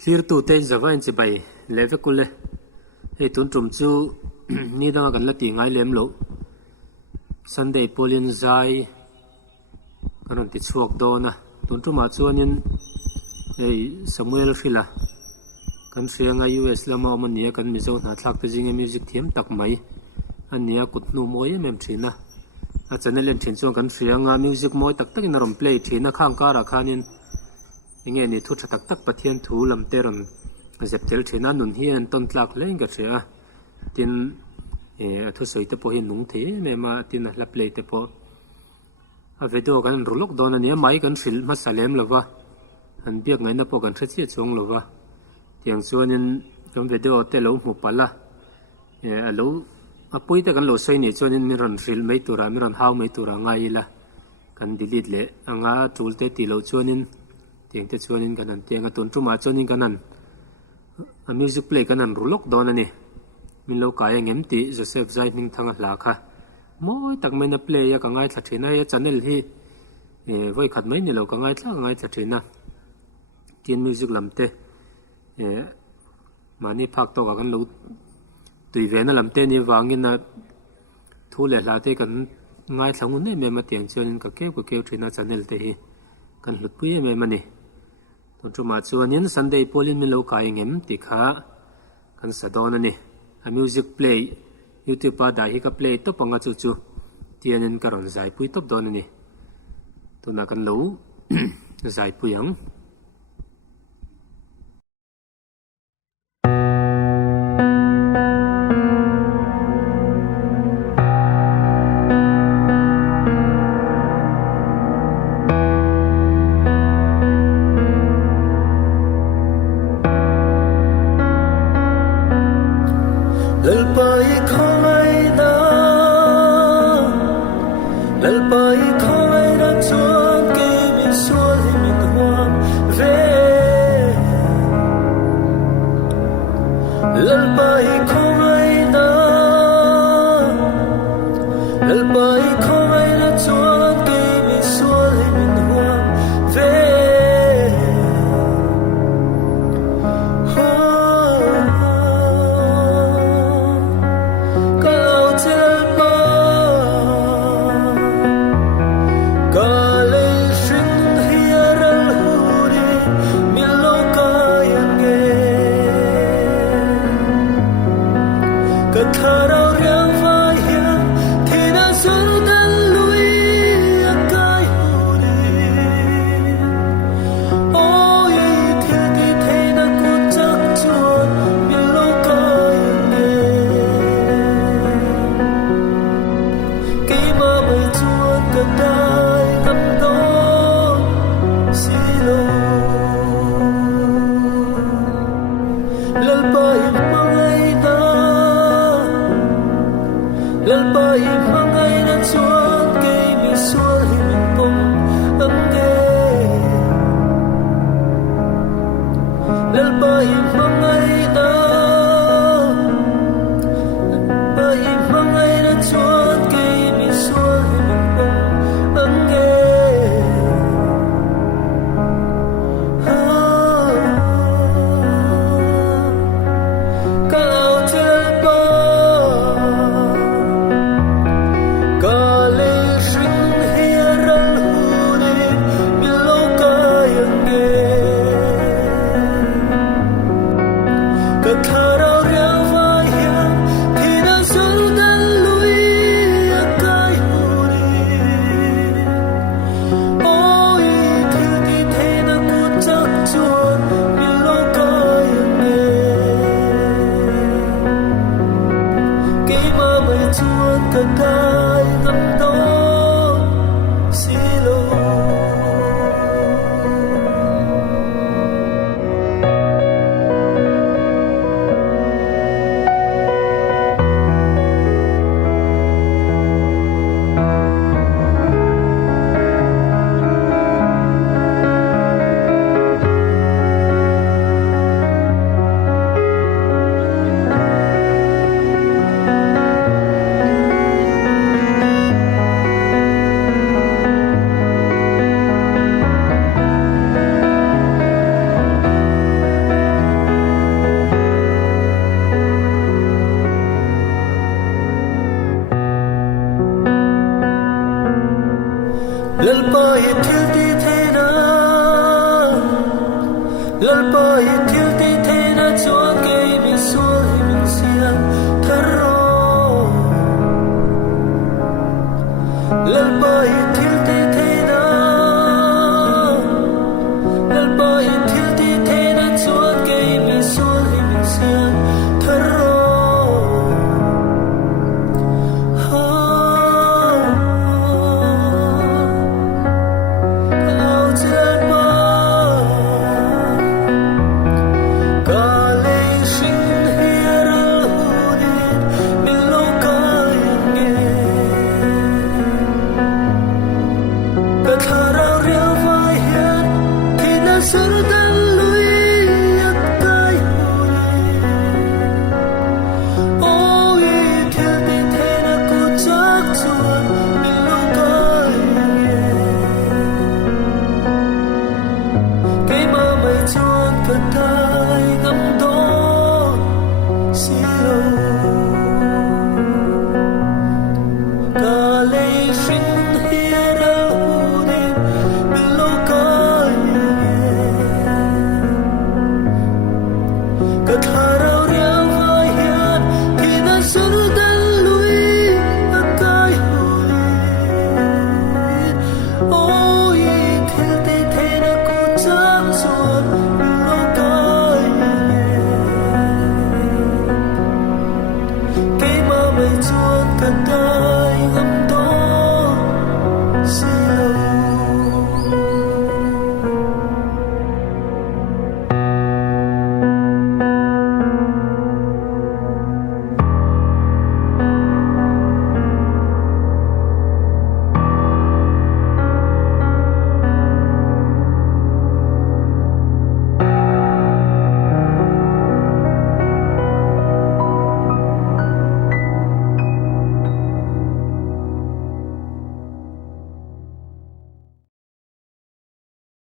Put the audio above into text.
clear tu te zava in chi bai leve kule he tun trum chu ni da kan la ti ngai lem lo Sunday polin zai kanon ti chuak do na tun trum ma chuanin ei Samuel Phila kan frianga US lama mania kan mizo na thlak te jinga music thiam tak mai ania kutnu moi mem thina a channel en thin chuan kan frianga music moi tak tak in rom play thina khang kara khanin inge ni thu tak tak pathian thu lam teron zeptel thina nun hi an ton tlak leng ga thia tin thu soi te po hi nung the me ma tin la play te po a video kan rolok don ania mai kan fil ma salem lova an biak ngai na po kan thchi chung lova tiang chuanin kan video te lo mu pala alo apoi te kan lo soi ni chuanin mi ron fil mai tura mi ron hau mai tura ngai la kan delete le anga tool te ti lo chuanin tiang te chuanin kan an tiang a tun tuma chuanin kan an a music play kan an rolok don ani min lo kai ngem ti Joseph Zai ning thanga hla kha moi tak mai na play ya ka ngai thla thina ya channel hi voi khat mai ni lo ka ngai thla thina tin music lamte mani phak to ka kan lo tui ve na lamte ni wangin na thu le hla te kan ngai thlangun ne me ma tiang chuanin ka ke thina channel te hi kan hlut pui me mani ton tuma chuanin Sunday polin min lo kai ngem ti kha kan sadon ani a music play YouTube pa da hi ka play to panga chu chu tianin karon zai pui top don ani tuna kan lo zai puyang lalpai khoi na lalpai khoi na chuan ke min sual hi min huam lal pai thil ti the na chuan ke mi sual hi min sia tharo lal pai thil ti the na lal pai thil ti the na chuan ke mi sual hi min sia tharo Sırda